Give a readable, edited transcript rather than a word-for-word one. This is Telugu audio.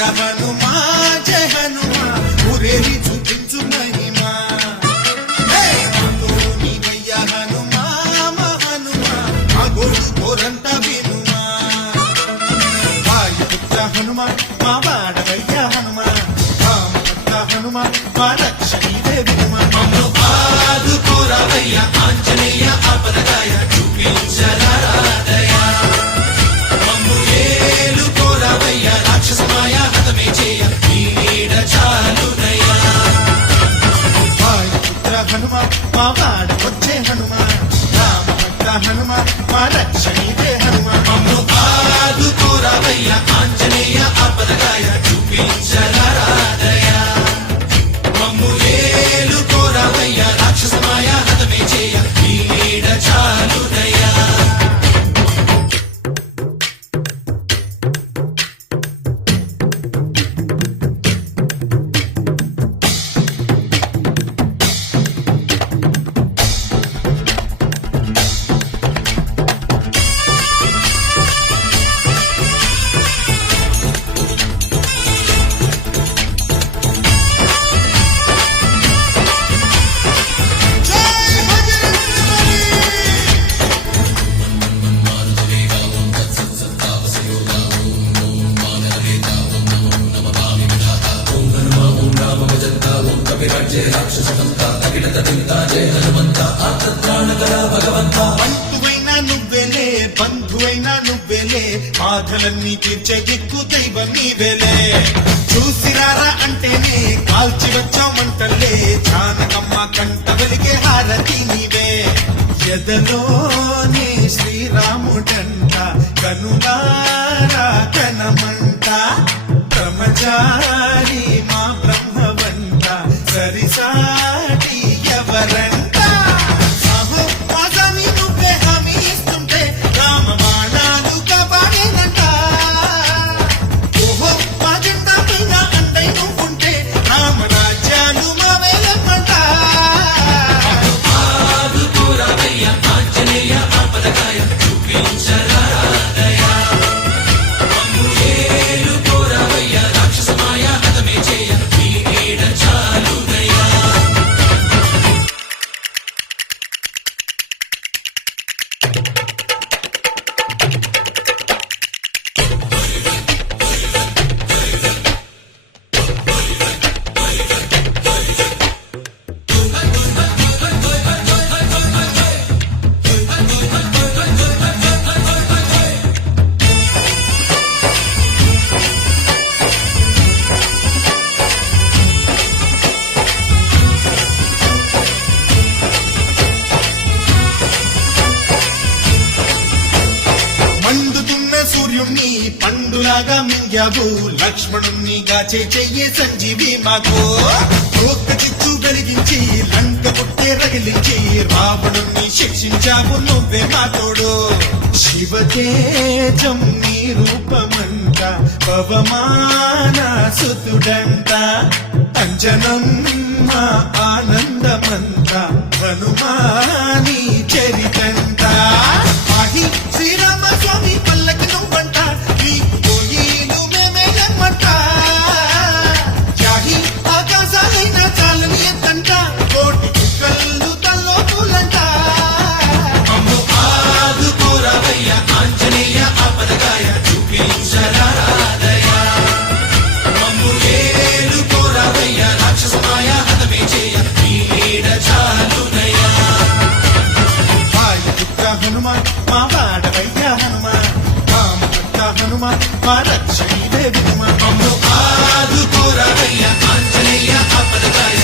హనుమా జయ హనుమా ఊరేగి చూపించు మహిమా నీవయ్య హనుమా హనుమా మా గోడు కోరంట వినుమా వాయుపుత్ర హనుమా మా వాడవయ్య హనుమా రామపుత్ర హనుమా మా రక్షణీదే వినుమా మమ్ము ఆదుకోరావయ్య ఆంజనేయ ఆపదగాయ చూపించరాదయ మమ్ము ఏలుకోరావయ్య రాక్షసమాయ హతమే చేయ ఈ నీడ చాలునయ్యా వాయుపుత్ర హనుమా మా వాడవచ్చే హనుమా రామభక్త హనుమా మా రక్షణీదే హనుమా మమ్ము ఆదుకోరావయ్య ఆంజనేయ ఆపదగాయ చూపించరాదయ మమ్ము ఏలుకోరావయ్య రాక్షసమాయ హతమే చేయ ఈ నీడ చాలునయ్యా బంధువైనా నువ్వేలే బంధువైనా నువ్వేలే బాధలన్నీ తీర్చే దిక్కు దైవం నీవేలే చూసిరారా అంటేనే కాల్చి వచ్చామంటలే జానకమ్మ కంట వెలిగే హారతి నీవే ఎదలోనే శ్రీరాముడంట కనులారా కనమంట బ్రహ్మచారి మా బ్రహ్మవంట సరిసాటి ఎవరంట సాహో వాజాని నువ్వే హామీ ఇస్తుంటే రామ బాణాలు కాపాడేనంట ఓహో మా జెండా పైన అండై నువ్వుంటే రామ రాజ్యాలు మా వేలమంట ఆదుకోరావయ్య ఆంజనేయ ఆపదగాయ చూపించరాదయ మమ్ము ఏలుకోరావయ్య రాక్షసమాయ హతమే చేయ ఈ నీడ చాలునయ్యా మండుతున్న సూర్యుణ్ణి పండులాగా మింగావు లక్ష్మణుణ్ణి గాచే చెయ్యే సంజీవి మాకు ఒక్క చిచ్చు వెలిగించి లంక పుట్టే రగిలించి రావణుణ్ణి శిక్షించావు నువ్వే మా తోడు శివతేజం నీ రూపమంట పవమాన సుతుడంట అంజనం మా ఆనందమంత హనుమాని చరితంట ఆహి శ్రీరామ స్వామి పల్లకి నువ్వంట నీకు పోయిలు మేమేయమంట యాహి ఆకాశాలైన చాలని ఎత్తంట కోటి కుక్కలు తల్లో పూలంట మమ్ము ఆదుకోరావయ్య ఆంజనేయ ఆపదగాయ చూపించరాదయ మమ్ము ఏలుకోరావయ్య రాక్షసమాయ హతమే చేయ ఈ నీడ చాలునయ్యా వాయుపుత్ర హనుమా మా వాడవయ్య హనుమా రామభక్త హనుమా మా రక్షణీదే వినుమా మమ్ము ఆదుకోరావయ్య ఆంజనేయ ఆపదగాయ